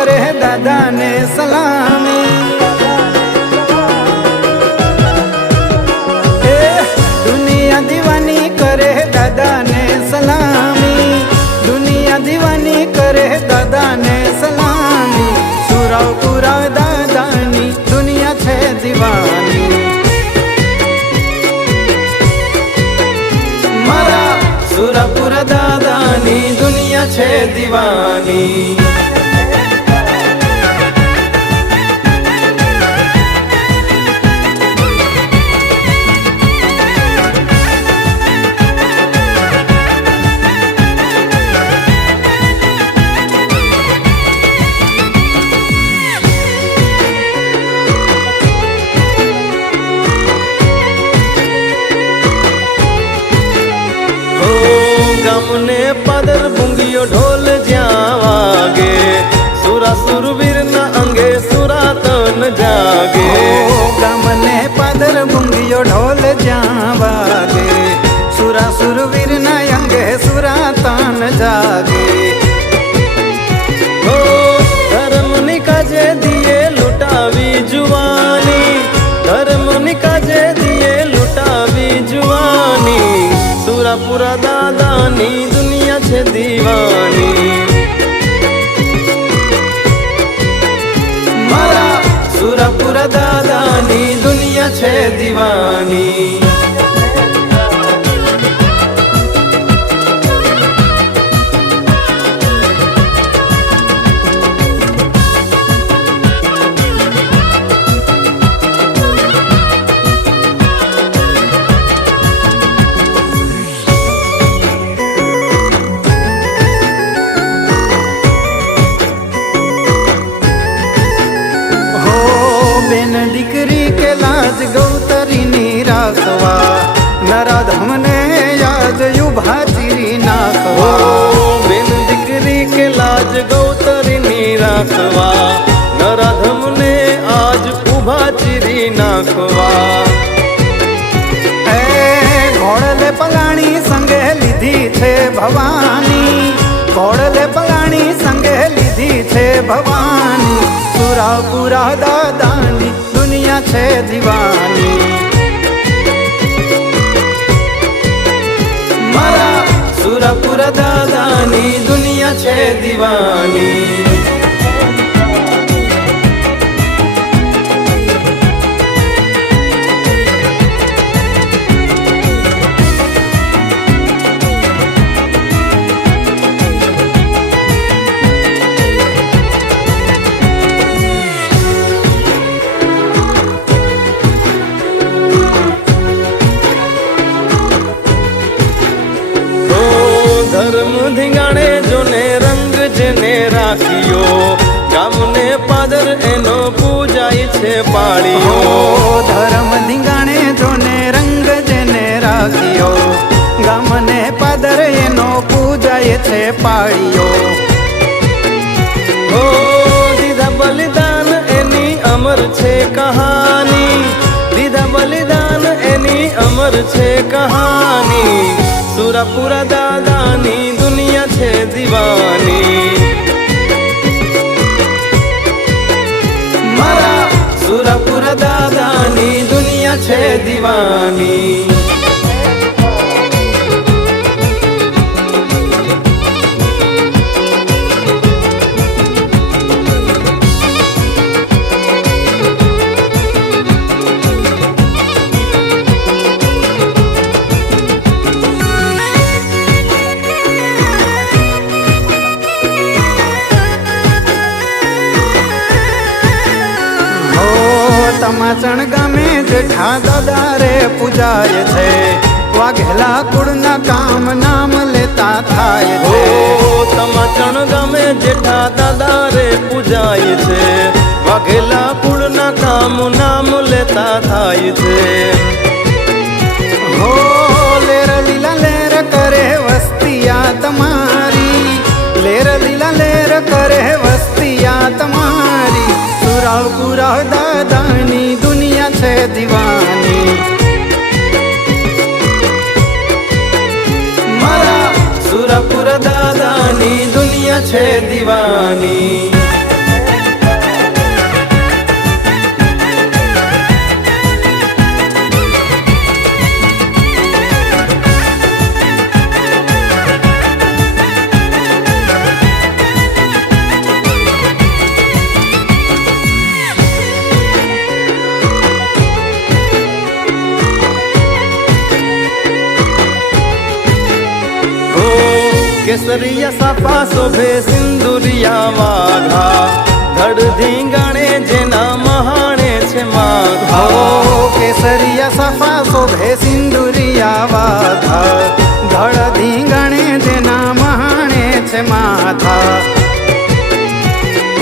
करे दादा ने सलामी। दुनिया दीवानी करे दादा ने सलामी, दुनिया दीवानी करे दादा ने सलामी। सुरापुरा दादानी दुनिया छे दीवानी, मारा सुरापुरा दादानी दुनिया छे दीवानी। गामने पादर बुंगियो ढोल ज्યાં વાગે, સુરા સુરવીર ના અંગે સુરાતન જાગે। ગામને પાદર બુંગીયો ઢોલ જ્યાં વાગે, સુરા સુરવીર ના અંગે સુરાતન જાગે। હો ધર્મની કાજે દિયે લૂંટાવી જુવાની, ધર્મની કાજે દિયે લૂંટાવી જુવાની। સુરાપુરા દાદાની દુનિયા છે દીવાની, મારા સુરાપુરા દાદાની દુનિયા છે દીવાની। बेन दीकरी के लाज गौतरी नी राखवा, नराधम ने याद युभा चिरी नाखवा। બેન દીકરી કે લાજ ગૌતરીની રાખવા, નરાધમને આજ ઉભા ચીરી નાખવા। घोड़ले पलाणी संगे लीधी छे भवानी, घोड़ले पलाणी संगे लीधी छे भवानी। सुरापुरा दादानी दुनिया छे दीवानी, मारा सुरापुरा दादानी दुनिया छे दीवानी। ધર્મ ધીંગાણે જોને રંગ જેને રાખ્યો, ગામને પાદર એનો પૂજાય છે પાળીઓ। धर्म धींगाणे जोने रंग जेने राखियो, गामने पादर एनो पूजाय छे पाळियो। हो દીધા બલિદાન એની અમર છે કહાની, દીધા બલિદાન એની અમર છે કહાની। સુરાપુરા દાદાની દુનિયા છે દીવાની, मारा सुरापुरा दादानी दुनिया छे दीवानी। तमाचण गामे जेठा दादा रे पूजाय छे, वाघेला कुळना काम नाम लेता थाय छे। तमाचण गामे जेठा दादा रे पूजाय छे, वाघेला कुळना काम नाम लेता थाय छे। हो लेर लीला लेर करे वस्तिया तमारी, लेर लीला लेर करे वस्तिया तमारी। सुरापुरा दादानी दुनिया छे दीवानी, मारा सुरापुरा दादानी दुनिया छे दीवानी। કેસરિયા સાફા શોભે સિંદુરિયા વાઘા ધડ ધીંગાણે જેના મહાણે છે માઘા હો કેસરિયા સફા શોભે સિંદુરિયા વાઘા ધડ ધીંગણે તેના મહાણે છે માથા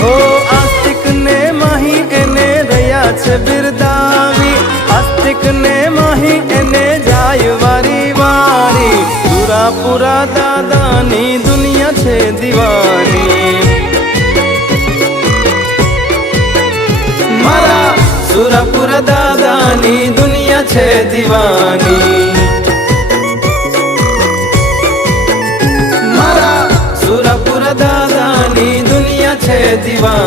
ઓ આસ્તિક ને માહી એને રહ્યા છે બિરદાવી આસ્તિક ને માહી એને જાય વારી વારી સુરાપુરા દાદાની દુનિયા છે દીવાની મારા સુરાપુરા દાદાની દુનિયા છે દીવાની મારા સુરાપુરા દાદાની દુનિયા છે દીવાની